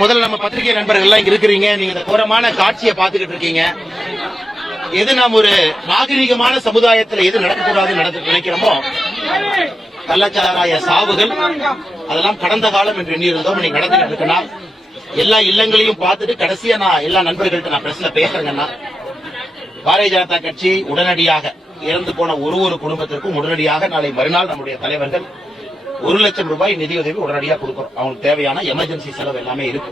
முதல்ல நம்ம பத்திரிகை நண்பர்கள் எல்லாம் இங்க இருக்கிறீங்க. நீங்க இந்த கோரமான காட்சியை பார்த்துக்கிட்டு இருக்கீங்க. எது நாம் ஒரு நாகரிகமான சமுதாயத்தில் எது நடக்கக்கூடாதுன்னு நினைக்கிறோமோ, கள்ளச்சாராய சாவுகள் அதெல்லாம் கடந்த காலம் என்று எண்ணியிருந்தோம். நீங்க நடந்துகிட்டு இருக்குன்னா எல்லா இல்லங்களையும் பார்த்துட்டு கடைசியா நான் எல்லா நண்பர்கள்ட்ட நான் பிரச்சனை பேசுறேங்கன்னா, பாரதிய ஜனதா கட்சி உடனடியாக இறந்து போன ஒரு குடும்பத்திற்கும் உடனடியாக நாளை மறுநாள் நம்முடைய தலைவர்கள் 1 லட்சம் ரூபாய் நிதியுதவி உடனடியாக கொடுக்கிறோம். அவங்களுக்கு தேவையான எமர்ஜென்சி செலவு எல்லாமே இருக்கு.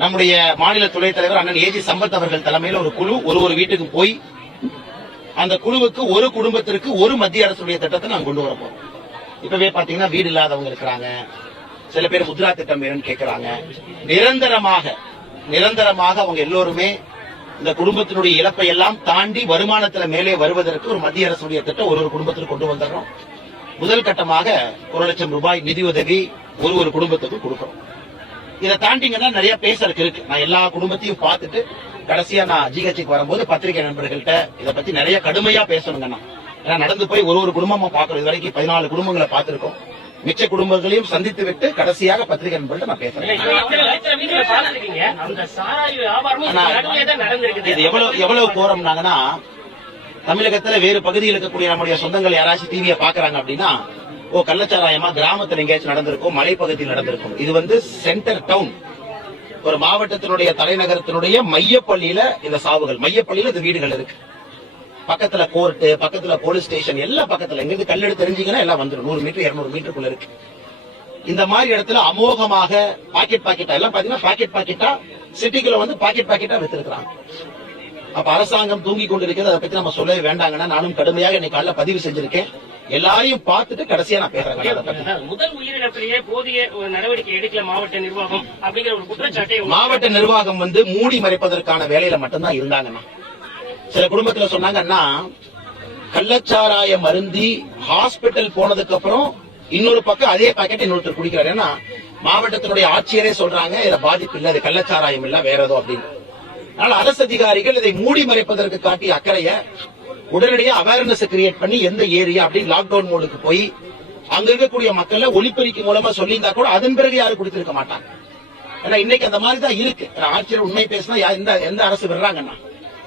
நம்முடைய மாநில துணைத் தலைவர் அண்ணன் ஏஜி சம்பத் அவர்கள் தலைமையில் ஒரு குழு ஒரு வீட்டுக்கு போய் அந்த குழுவுக்கு ஒரு குடும்பத்திற்கு ஒரு மத்திய அரசுடைய திட்டத்தை நாங்கள் கொண்டு வரப்போம். இப்பவே பாத்தீங்கன்னா வீடு இல்லாதவங்க இருக்கிறாங்க, சில பேர் முத்ரா திட்டம் வேணும்னு கேட்கிறாங்க. நிரந்தரமாக அவங்க எல்லோருமே இந்த குடும்பத்தினுடைய இழப்பை எல்லாம் தாண்டி வருமானத்துல மேலே வருவதற்கு ஒரு மத்திய அரசுடைய திட்டம் ஒரு குடும்பத்திற்கு கொண்டு வந்துடுறோம். முதல் கட்டமாக 1 லட்சம் ரூபாய் நிதியுதவி ஒரு குடும்பத்துக்கு கொடுக்கிறோம். இதை தாண்டிங்கன்னா நிறைய பேசறதுக்கு இருக்கு. நான் எல்லா குடும்பத்தையும் பார்த்துட்டு கடைசியா நான் ஜிஹெச்சுக்கு வரும்போது பத்திரிகை நண்பர்கள்ட்ட இதை பத்தி நிறைய கடுமையா பேசணுங்கண்ணா. ஏன்னா நடந்து போய் ஒரு குடும்பமா பாக்குறோம். இது வரைக்கும் 14 குடும்பங்களை பார்த்திருக்கோம். மிச்ச குடும்பங்களையும் சந்தித்து விட்டு கடைசியாக பத்திரிகை நண்பர்கள்ட்ட நான் பேசுறேன். இது எவ்வளவு கோரம்னாங்கன்னா, தமிழகத்துல வேறு பகுதியில் இருக்கக்கூடிய நம்முடைய சொந்தங்கள் யாராச்சும் டிவியை பாக்குறாங்க அப்படின்னா, கள்ளச்சாராயமா கிராமத்தில் எங்கேயாச்சும் நடந்திருக்கும், மலைப்பகுதியில் நடந்திருக்கும். இது சென்டர் டவுன், ஒரு மாவட்டத்தினுடைய தலைநகரத்தினுடைய மையப்பள்ளியில இந்த சாவுகள், மையப்பள்ளியில இந்த வீடுகள் இருக்கு. பக்கத்துல கோர்ட்டு, பக்கத்துல போலீஸ் ஸ்டேஷன், எல்லாம் பக்கத்துல. எங்கிருந்து கல்லெடு தெரிஞ்சீங்கன்னா எல்லாம் வந்துடும். 100 மீட்டர் 200 மீட்டருக்குள்ள இருக்கு. இந்த மாதிரி இடத்துல அமோகமாக பாக்கெட்டா எல்லாம் பாத்தீங்கன்னா பாக்கெட்டா சிட்டிக்குள்ள பாக்கெட்டா வித்திருக்கிறாங்க. அப்ப அரசாங்கம் தூங்கி கொண்டிருக்கிறது. அதை பத்தி நம்ம சொல்லவே வேண்டாங்கன்னா, நானும் கடுமையாக இன்னைக்கு காலையில பதிவு செஞ்சிருக்கேன். எல்லாரையும் பார்த்துட்டு கடைசியா நான் பேசுறேன். முதல் உயிரிழப்பிலேயே போதிய நடவடிக்கை எடுக்கல மாவட்ட நிர்வாகம் அப்படிங்கிற ஒரு குற்றச்சாட்டை மாவட்ட நிர்வாகம் மூடி மறைப்பதற்கான வேலையில மட்டும்தான் இருந்தாங்கன்னா. சில குடும்பத்துல சொன்னாங்கன்னா, கள்ளச்சாராய மருந்தி ஹாஸ்பிட்டல் போனதுக்கு அப்புறம் இன்னொரு பக்கம் அதே பாக்கெட் இன்னொருத்தர் குடிக்கிறாரு. ஏன்னா மாவட்டத்தினுடைய ஆட்சியரே சொல்றாங்க, இதை பாதிப்பு இல்ல, இது கள்ளச்சாராயம் இல்ல, வேற ஏதோ அப்படின்னு. அதனால அரசு அதிகாரிகள் இதை மூடி மறைப்பதற்கு காட்டிய அக்கறைய உடனடியாக அவேர்னஸ் கிரியேட் பண்ணி எந்த ஏரியா அப்படின்னு லாக்டவுன் மோடுக்கு போய் அங்க இருக்கக்கூடிய மக்களை ஒலிப்பெருக்கி மூலமா சொல்லியிருந்தா கூட அதன் பிறகு யாரும் கொடுத்திருக்க மாட்டாங்க. ஏன்னா இன்னைக்கு அந்த மாதிரி தான் இருக்கு. ஆட்சியர் உண்மை பேசினா எந்த அரசு விடுறாங்கன்னா,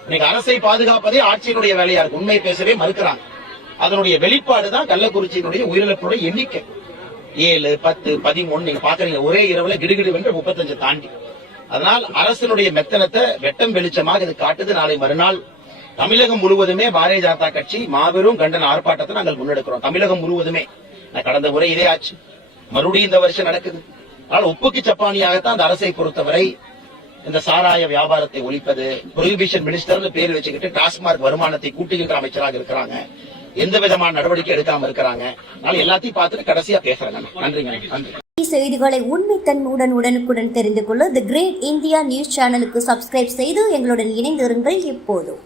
இன்னைக்கு அரசை பாதுகாப்பதே ஆட்சியினுடைய வேலையா இருக்கு. உண்மை பேசவே மறுக்கிறாங்க. அதனுடைய வெளிப்பாடுதான் கள்ளக்குறிச்சியினுடைய உயிரிழப்புடைய எண்ணிக்கை 7, 10, 13 நீங்க பாக்குறீங்க. ஒரே இரவுல கிடுகிடு வென்று 35 தாண்டி. அதனால் அரசினுடைய மெத்தனத்தை வெட்டம் வெளிச்சமாக இது காட்டுது. நாளை மறுநாள் தமிழகம் முழுவதுமே பாரதிய ஜனதா கட்சி மாபெரும் கண்டன ஆர்ப்பாட்டத்தை நாங்கள் முன்னெடுக்கிறோம். தமிழகம் முழுவதுமே. கடந்த முறை இதே ஆச்சு, மறுபடியும் இந்த வருஷம் நடக்குது. ஆனால் உப்புக்கு சப்பானியாகத்தான் அந்த அரசை பொறுத்தவரை இந்த சாராய வியாபாரத்தை ஒழிப்பது, புரோஹிபிஷன் மினிஸ்டர்னு பேர் வச்சுக்கிட்டு டாஸ்மார்க் வருமானத்தை கூட்டுகின்ற அமைச்சராக இருக்கிறாங்க. எந்த விதமான நடவடிக்கை எடுக்காம இருக்கிறாங்க. எல்லாத்தையும் பார்த்துட்டு கடைசியா பேசுறாங்க. நன்றிங்க. நன்றி. செய்திகளை உண்மைத்தன்மையுடன் உடனுக்குடன் தெரிந்து கொள்ள தி கிரேட் இந்தியா நியூஸ் சேனலுக்கு சப்ஸ்கிரைப் செய்து எங்களுடன் இணைந்திருங்கள் எப்போதும்.